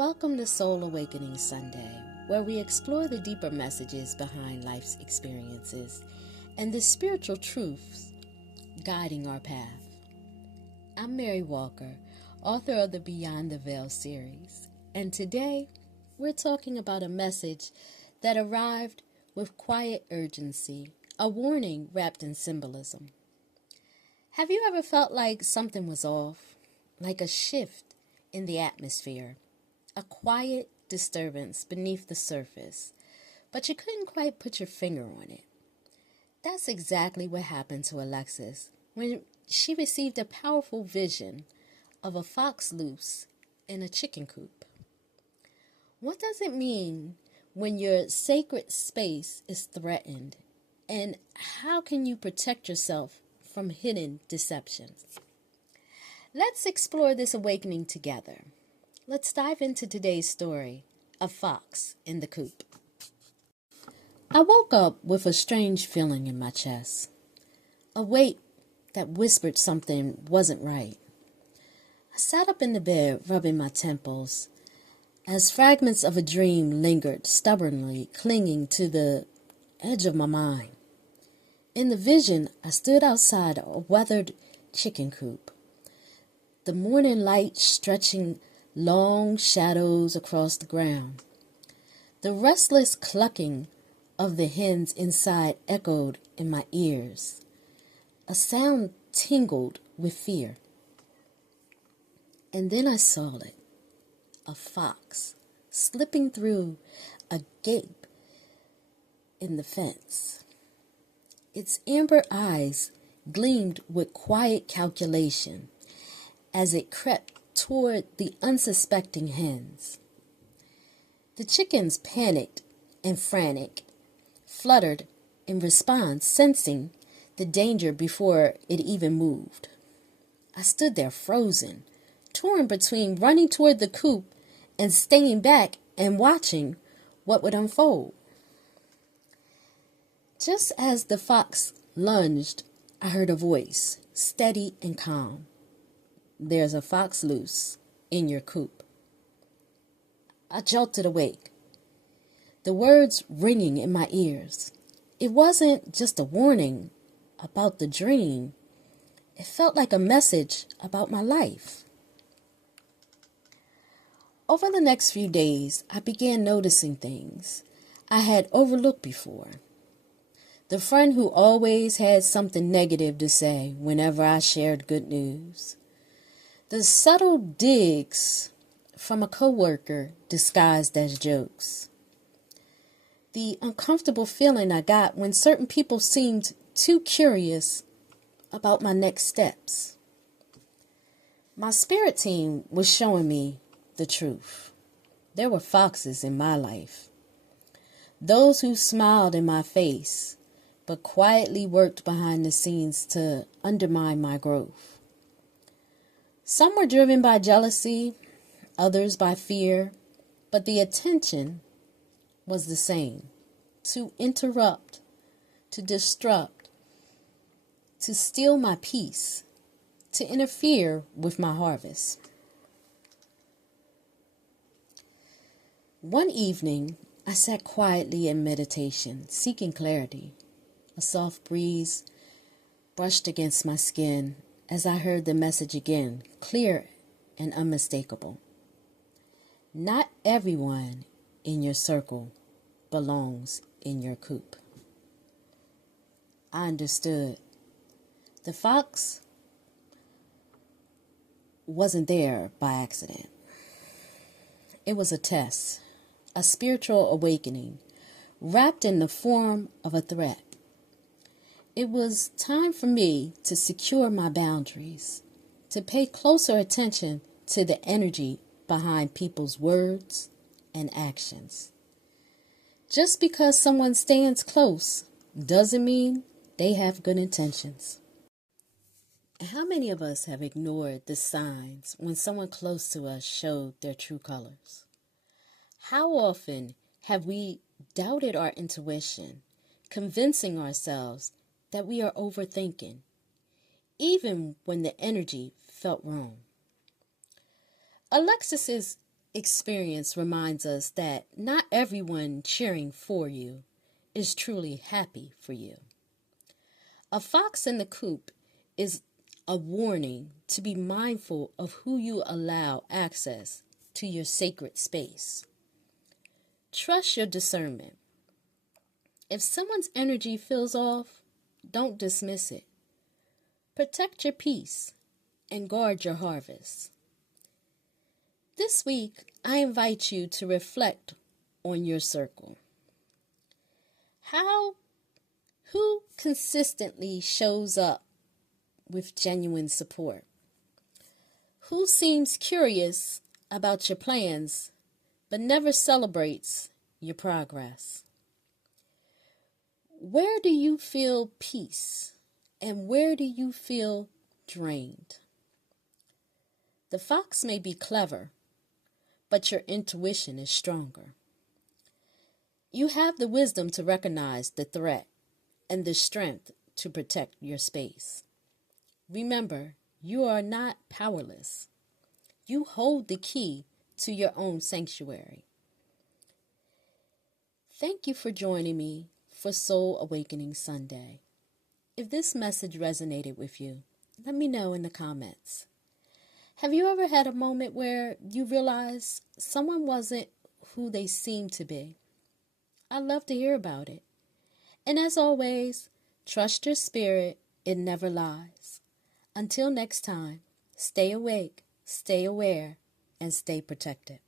Welcome to Soul Awakening Sunday, where we explore the deeper messages behind life's experiences and the spiritual truths guiding our path. I'm Mary Walker, author of the Beyond the Veil series, and today we're talking about a message that arrived with quiet urgency, a warning wrapped in symbolism. Have you ever felt like something was off, like a shift in the atmosphere? A quiet disturbance beneath the surface, but you couldn't quite put your finger on it. That's exactly what happened to Alexis when she received a powerful vision of a fox loose in a chicken coop. What does it mean when your sacred space is threatened, and how can you protect yourself from hidden deceptions? Let's explore this awakening together. Let's dive into today's story, A Fox in the Coop. I woke up with a strange feeling in my chest, a weight that whispered something wasn't right. I sat up in the bed, rubbing my temples, as fragments of a dream lingered stubbornly, clinging to the edge of my mind. In the vision, I stood outside a weathered chicken coop, the morning light stretching long shadows across the ground. The restless clucking of the hens inside echoed in my ears. A sound tingled with fear. And then I saw it, a fox slipping through a gap in the fence. Its amber eyes gleamed with quiet calculation as it crept toward the unsuspecting hens. The chickens, panicked and frantic, fluttered in response, sensing the danger before it even moved. I stood there frozen, torn between running toward the coop and staying back and watching what would unfold. Just as the fox lunged, I heard a voice, steady and calm. "There's a fox loose in your coop." I jolted awake, the words ringing in my ears. It wasn't just a warning about the dream. It felt like a message about my life. Over the next few days, I began noticing things I had overlooked before. The friend who always had something negative to say whenever I shared good news. The subtle digs from a coworker disguised as jokes. The uncomfortable feeling I got when certain people seemed too curious about my next steps. My spirit team was showing me the truth. There were foxes in my life. Those who smiled in my face, but quietly worked behind the scenes to undermine my growth. Some were driven by jealousy, others by fear, but the intention was the same: to interrupt, to disrupt, to steal my peace, to interfere with my harvest. One evening, I sat quietly in meditation, seeking clarity. A soft breeze brushed against my skin as I heard the message again, clear and unmistakable. Not everyone in your circle belongs in your coop. I understood. The fox wasn't there by accident. It was a test, a spiritual awakening, wrapped in the form of a threat. It was time for me to secure my boundaries, to pay closer attention to the energy behind people's words and actions. Just because someone stands close doesn't mean they have good intentions. How many of us have ignored the signs when someone close to us showed their true colors? How often have we doubted our intuition, convincing ourselves that we are overthinking, even when the energy felt wrong? Alexis's experience reminds us that not everyone cheering for you is truly happy for you. A fox in the coop is a warning to be mindful of who you allow access to your sacred space. Trust your discernment. If someone's energy feels off, don't dismiss it. Protect your peace and guard your harvest. This week, I invite you to reflect on your circle. Who consistently shows up with genuine support? Who seems curious about your plans but never celebrates your progress? Where do you feel peace and where do you feel drained? The fox may be clever, but your intuition is stronger. You have the wisdom to recognize the threat and the strength to protect your space. Remember, you are not powerless. You hold the key to your own sanctuary. Thank you for joining me for Soul Awakening Sunday. If this message resonated with you, let me know in the comments. Have you ever had a moment where you realized someone wasn't who they seemed to be? I'd love to hear about it. And as always, trust your spirit, it never lies. Until next time, stay awake, stay aware, and stay protected.